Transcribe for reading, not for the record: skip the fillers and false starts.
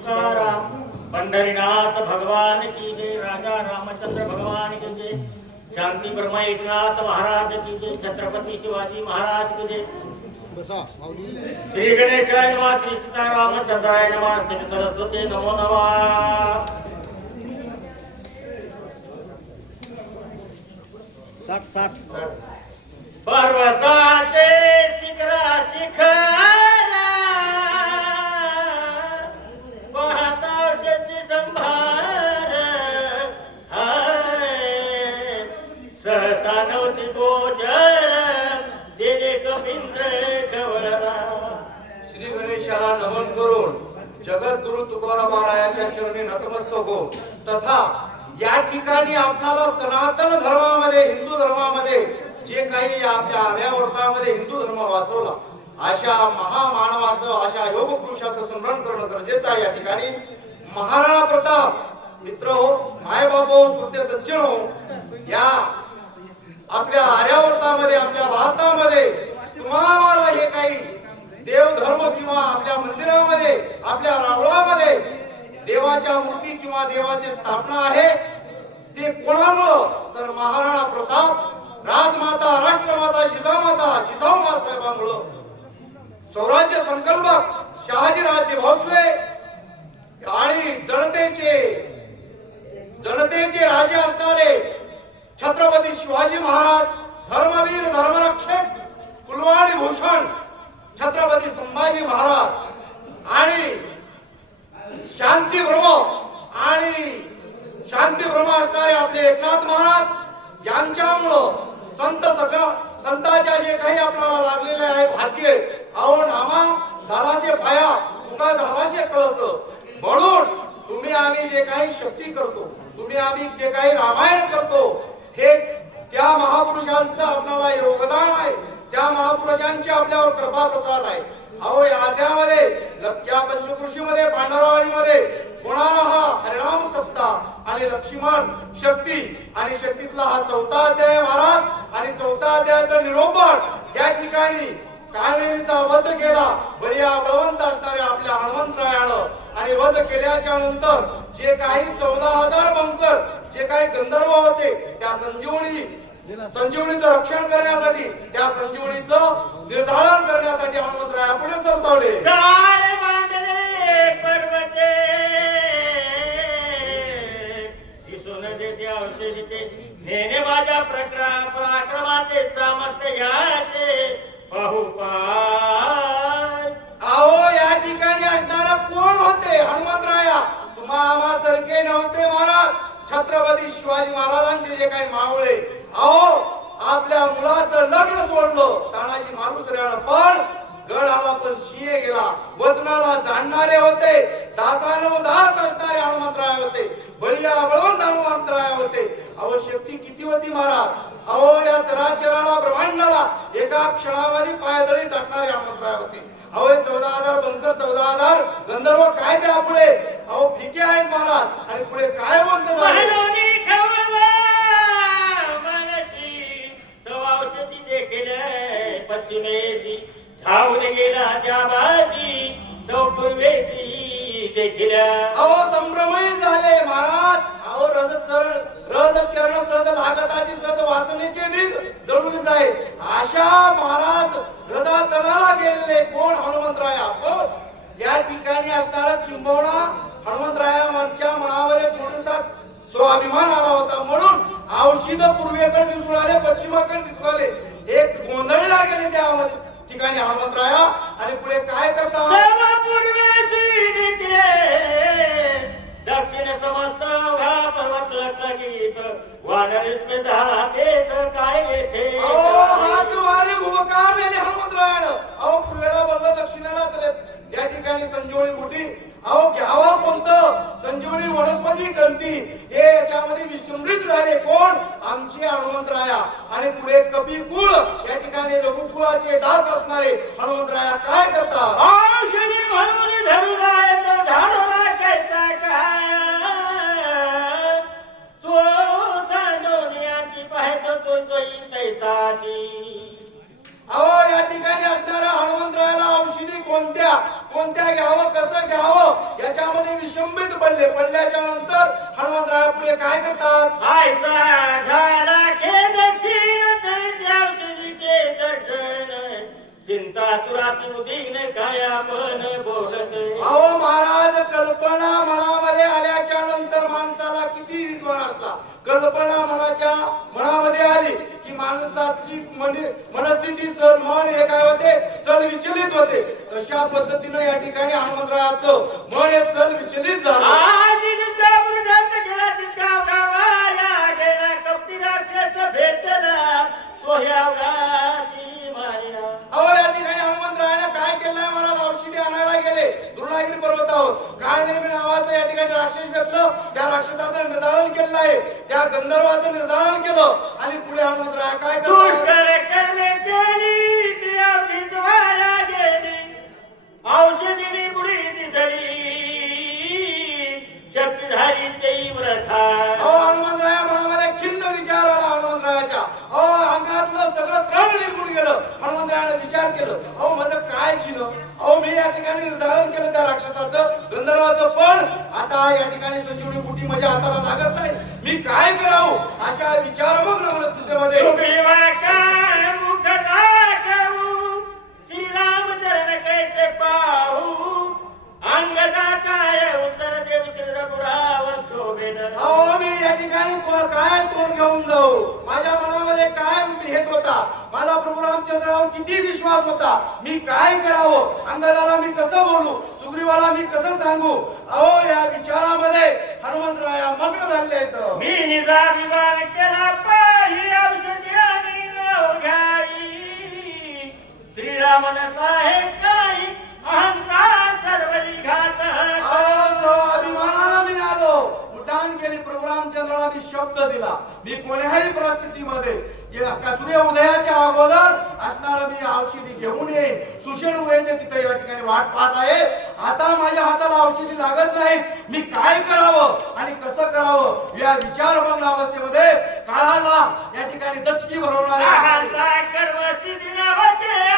तुकाराम पंढरीनाथ भगवान की जय, राजा रामचंद्र भगवान की जय, शांती ब्रह्म एकनाथ महाराज की जय, छत्रपती शिवाजी महाराज की जय, श्री गणेशाय नमः, श्री सीतारामचंद्राय नमः, श्री सरस्वती नमो नमः. 60 पर्वताचे शिखरा शिखरा पाहता शेती संभार हाय सहसा नव्हती गोचर दिले कपिंद्र कवळला. श्री गणेशाला नमन करून जगद्गुरु तुकाराम महाराजांच्या चरणी नतमस्तक हो. तथा या ठिकाणी आपल्याला सनातन धर्मामध्ये, हिंदू धर्मामध्ये जे काही आपल्या आर्यावर्तामध्ये हिंदू धर्म वाचवला अशा महामानवाचं, अशा योग पुरुषाचं स्मरण करणं गरजेचं आहे. या ठिकाणी महाराणा प्रताप मित्र हो, मायबाप हो, सुरते सज्जन हो, या आपल्या आर्यावर्तामध्ये, आपल्या भारतामध्ये तुम्हाला हे काही देवधर्म किंवा आपल्या मंदिरामध्ये, आपल्या रावळामध्ये देवाच्या मूर्ती किंवा देवाची स्थापना आहे, ते कोणामुळं तर महाराणा प्रताप, राजमाता, राष्ट्रमाता जिजाऊ साहेबांमुळं. स्वराज्य संकल्पक शहाजीराजे भोसले आणि जनतेचे राजे असणारे छत्रपती शिवाजी महाराज, धर्मवीर धर्मरक्षक कुलवाडी भूषण छत्रपती संभाजी महाराज आणि शांतीब्रह्म असणारे आपले एकनाथ महाराज यांच्यामुळं संतांच्या जे काही आपल्याला लागलेले आहे भाग्य, अहो नामा झालाशे पाया, तुका झालाशे कळस. म्हणून तुम्ही आम्ही जे काही शक्ती करतो, तुम्ही आम्ही जे काही रामायण करतो, हे त्या महापुरुषांचं आपल्याला योगदान आहे, त्या महापुरुषांची आपल्यावर कृपा प्रसाद आहे. अहो याद्यामध्ये, या पंचकृषीमध्ये, पांडरवाडीमध्ये होणारा हा हरिनाम सप्ताह आणि लक्ष्मण शक्ती आणि शक्तीतला हा 4था अध्याय महाराज आणि 4था अध्यायाचं निरोपण या ठिकाणी काळनेमीचा वध केला बळीया बळवंत असणाऱ्या आपल्या हनुमंतरायानं, आणि वध केल्याच्या नंतर जे काही 14,000 बंकर, जे काही गंधर्व होते, त्या संजीवनीचं रक्षण करण्यासाठी, त्या संजीवनीचं निर्धारण करण्यासाठी हनुमंतराया पुढे सरसावले. नेने माझ्या पराक्रमाचे सामर्थ्य याचे पाहुपाय. अहो या ठिकाणी असणारा कोण होते? हनुमंतराया. तुम्हा आम्हासारखे नव्हते महाराज. छत्रपती शिवाजी महाराजांचे जे काही मावळे, अहो आपल्या मुलाचं लग्न सोडलं तानाजी मालुसऱ्यानं, पण गड आला पण शिये गेला. वचनाला जाणणारे होते, दासानो दास असणारे हनुमंतराय होते, बळीया बळवंत हनुमंतराय होते. अहो शक्ती किती होती महाराज. अहो या चराचराला, ब्रह्मांडाला एका क्षणामध्ये पायदळी टाकणारे हनुमंतराय होते. अहो 14,000 बंकर, 14,000 गंधर्व काय त्या पुढे, अहो फिके आहेत महाराज. आणि पुढे काय बोलतो पश्चिमेशी धावून गेला त्या बाजी, तो पूर्वेशी देखील. अहो संभ्रमित झाले महाराज. अहो रज चरण सज लागताची सज वासनेचे बीज जळून जाय अशा महाराज रजातनाला गेलेले कोण? हनुमंतराया. कोण या ठिकाणी असणारा किंबहुना हनुमंतरायांच्या मनामध्ये थोडासा स्वाभिमान आला होता, म्हणून औषध पूर्वेकडे दिसून आले, पश्चिमेकडे दिसून आले, एक गोंधळला गेले त्या ठिकाणी हनुमंतराया. आणि पुढे काय करतात? दक्षिण समस्त पर्वत गीत वानरीत काय येथे हात मारे भूमकार दिले हनुमंतरायानं. अहो पूर्वेला बोललं, दक्षिणेला या ठिकाणी संजीवनी बुटी. अहो घ्यावं कोणतं? संजीवनी वनस्पती ग्रंथी. हे याच्यामध्ये विसमृत झाले कोण? आमचे हनुमंतराया. आणि पुढे कपिकुळ या ठिकाणी रघुकुळाचे दास असणारे हनुमंतराया काय करतात? अहो या ठिकाणी असणाऱ्या हनुमंतरायाला औषधी कोणत्या घ्यावं, कसं घ्यावं याच्यामध्ये पडल्याच्या नंतर हनुमंतराया पुढे काय करतात? आयसा झाला खेद क्षीण तळीच्या औषधीचे दर्शन चिंता तुराती उदिग्न काय आपण बोलत अहो महाराज, कल्पना मनामध्ये आल्याच्या नंतर माणसाला किती विद्वान असला, कल्पना मनामध्ये आली की माणसाची मनस्थिती चल मन हे काय होते, चल विचलित होते. तशा पद्धतीनं या ठिकाणी हनुमंतरायाचं मन हे चल विचलित झालं. आधी जिंदा मृगात गेला तितका गावाया गेला कपटी राक्षस भेटला तो ह्या गाची मारिला. अहो या ठिकाणी हनुमंतरायाने काय केलंय महाराज? औषधी आणायला गेले द्रोणागिरी पर्वतावर. काळनेमी नावाचं या ठिकाणी राक्षस भेटलं. त्या राक्षसाचं निर्धारण केलं आहे, त्या गंधर्वाचं निर्धारण केलं आणि पुढे हनुमंतराया काय करतात? दुष्कर कर्मे केली ती अवधीत वाया गेली औषधीने बुडी तिथली शक्ती झाली ते व्रथा. अहो हनुमंतराया मनामध्ये खिन्न विचार आला हनुमंतरायाच्या. अहो अंगातलं सगळं प्राण निघून गेलं. हनुमंतरायाने विचार केलं, अहो माझं काय चिन्ह? अहो मी या ठिकाणी निर्धारण केलं त्या राक्षसाचं गंधर्वाचं, पण आता या ठिकाणी संजीवनी बुटी माझ्या हाताला लागत नाही, मी काय करावं? अशा विचारमग्न मनस्थितीमध्ये काय मुख दाखवू श्रीरामचरण कैसे पाहू अंगदा काय उत्तर देव चिरपुरावर शोभेन. अहो मी या ठिकाणी काय तोंड घेऊन जाऊ? माझ्या मनामध्ये काय हेत होता? माझा प्रभू रामचंद्रावर किती विश्वास होता, मी काय करावं? अंगदाला मी कसं बोलू? सुग्रीवाला मी कसं सांगू? अहो या विचारामध्ये हनुमंतराया मग्न झाले आहेत. मी निजाभिमान केला पाही औषधी आणि नाव घ्याई श्रीरामन साहेब काही अहंकार सर्वली घात. अभिमानाला मी आलो, उड्डाण केली. प्रभू रामचंद्राला मी शब्द दिला, मी कोण्याही परिस्थितीमध्ये सूर्य उदयाच्या अगोदर असणार मी औषधी घेऊन येईन. सुषेण उदयाचे तिथे या ठिकाणी वाट पाहत आहे. आता माझ्या हाताला औषधी लागत नाही, मी काय करावं आणि कसं करावं? या विचारमग्न अवस्थेमध्ये काळाला या ठिकाणी दचकी भरवणारे कर्म